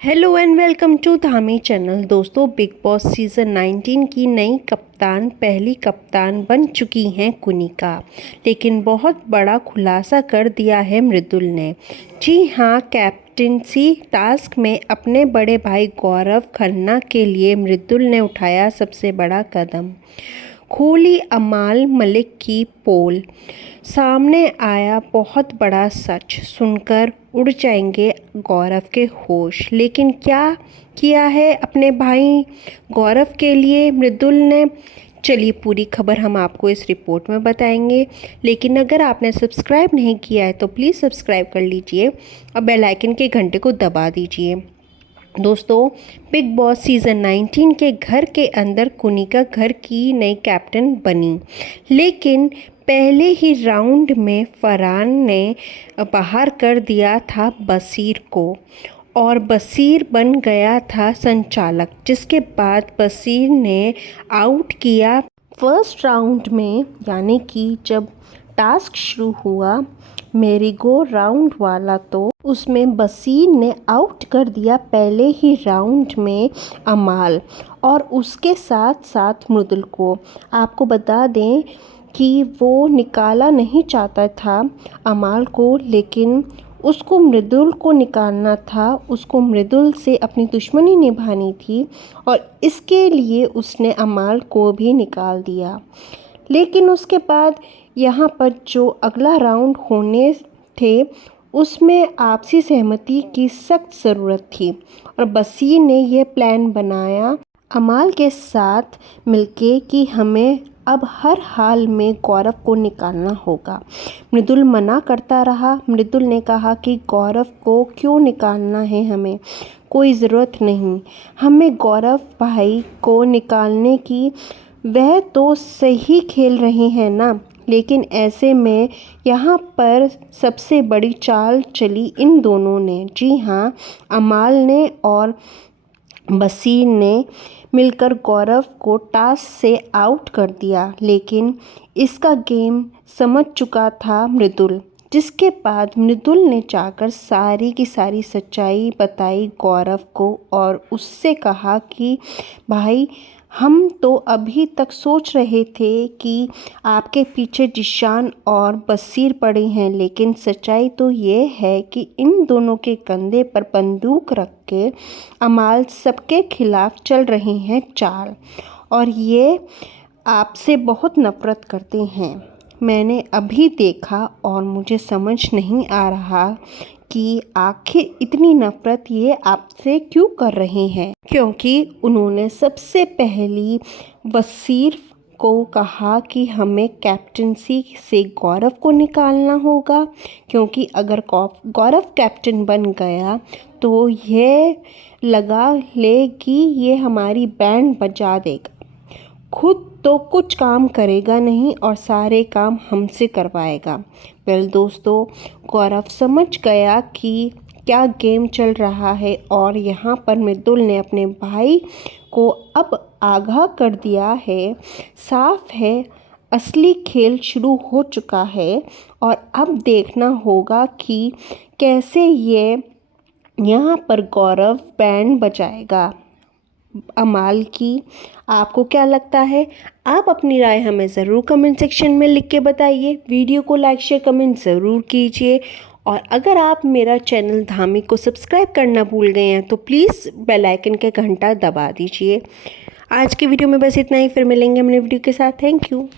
Hello and welcome to Dhami channel. दोस्तों, Bigg Boss season 19 की नई कप्तान पहली कप्तान बन चुकी हैं कुनिका, लेकिन बहुत बड़ा खुलासा कर दिया है मृदुल ने। जी हाँ, कैप्टेंसी टास्क में अपने बड़े भाई गौरव खन्ना के लिए मृदुल ने उठाया सबसे बड़ा कदम। खोली अमाल मलिक की पोल, सामने आया बहुत बड़ा सच। सुनकर उड़ जाएंगे गौरव के होश। लेकिन क्या किया है अपने भाई गौरव के लिए मृदुल ने? चलिए, पूरी खबर हम आपको इस रिपोर्ट में बताएंगे। लेकिन अगर आपने सब्सक्राइब नहीं किया है तो प्लीज़ सब्सक्राइब कर लीजिए और बेल आइकन के घंटे को दबा दीजिए। दोस्तों, बिग बॉस सीज़न 19 के घर के अंदर कुनिका घर की नई कैप्टन बनी, लेकिन पहले ही राउंड में फरहान ने बाहर कर दिया था बसीर को और बसीर बन गया था संचालक, जिसके बाद बसीर ने आउट किया फर्स्ट राउंड में। यानी कि जब टास्क शुरू हुआ मेरी गो राउंड वाला, तो उसमें बसीर ने आउट कर दिया पहले ही राउंड में अमाल और उसके साथ साथ मृदुल को। आपको बता दें कि वो निकाला नहीं चाहता था अमाल को, लेकिन उसको मृदुल को निकालना था। उसको मृदुल से अपनी दुश्मनी निभानी थी और इसके लिए उसने अमाल को भी निकाल दिया। लेकिन उसके बाद यहाँ पर जो अगला राउंड होने थे उसमें आपसी सहमति की सख्त ज़रूरत थी और बसीर ने यह प्लान बनाया अमाल के साथ मिलके कि हमें अब हर हाल में गौरव को निकालना होगा। मृदुल मना करता रहा। मृदुल ने कहा कि गौरव को क्यों निकालना है, हमें कोई ज़रूरत नहीं, हमें गौरव भाई को निकालने की। वह तो सही खेल रहे हैं ना। लेकिन ऐसे में यहाँ पर सबसे बड़ी चाल चली इन दोनों ने। जी हाँ, अमाल ने और बसीर ने मिलकर गौरव को टास्क से आउट कर दिया। लेकिन इसका गेम समझ चुका था मृदुल, जिसके बाद मृदुल ने जाकर सारी की सारी सच्चाई बताई गौरव को और उससे कहा कि भाई, हम तो अभी तक सोच रहे थे कि आपके पीछे जिशान और बसीर पड़े हैं, लेकिन सच्चाई तो ये है कि इन दोनों के कंधे पर बंदूक रख के अमाल सबके खिलाफ चल रहे हैं चाल, और ये आपसे बहुत नफ़रत करते हैं। मैंने अभी देखा और मुझे समझ नहीं आ रहा कि आखिर इतनी नफ़रत ये आपसे क्यों कर रहे हैं, क्योंकि उन्होंने सबसे पहली बसीर को कहा कि हमें कैप्टनसी से गौरव को निकालना होगा, क्योंकि अगर गौरव कैप्टन बन गया तो ये लगा ले कि ये हमारी बैंड बजा देगा, खुद तो कुछ काम करेगा नहीं और सारे काम हमसे करवाएगा। दोस्तों, गौरव समझ गया कि क्या गेम चल रहा है और यहाँ पर मृदुल ने अपने भाई को अब आगाह कर दिया है। साफ है, असली खेल शुरू हो चुका है और अब देखना होगा कि कैसे ये यहाँ पर गौरव बैंड बजाएगा अमाल की। आपको क्या लगता है? आप अपनी राय हमें ज़रूर कमेंट सेक्शन में लिख के बताइए। वीडियो को लाइक शेयर कमेंट ज़रूर कीजिए और अगर आप मेरा चैनल धामी को सब्सक्राइब करना भूल गए हैं तो प्लीज़ बेल आइकन का घंटा दबा दीजिए। आज की वीडियो में बस इतना ही, फिर मिलेंगे अपने वीडियो के साथ। Thank you.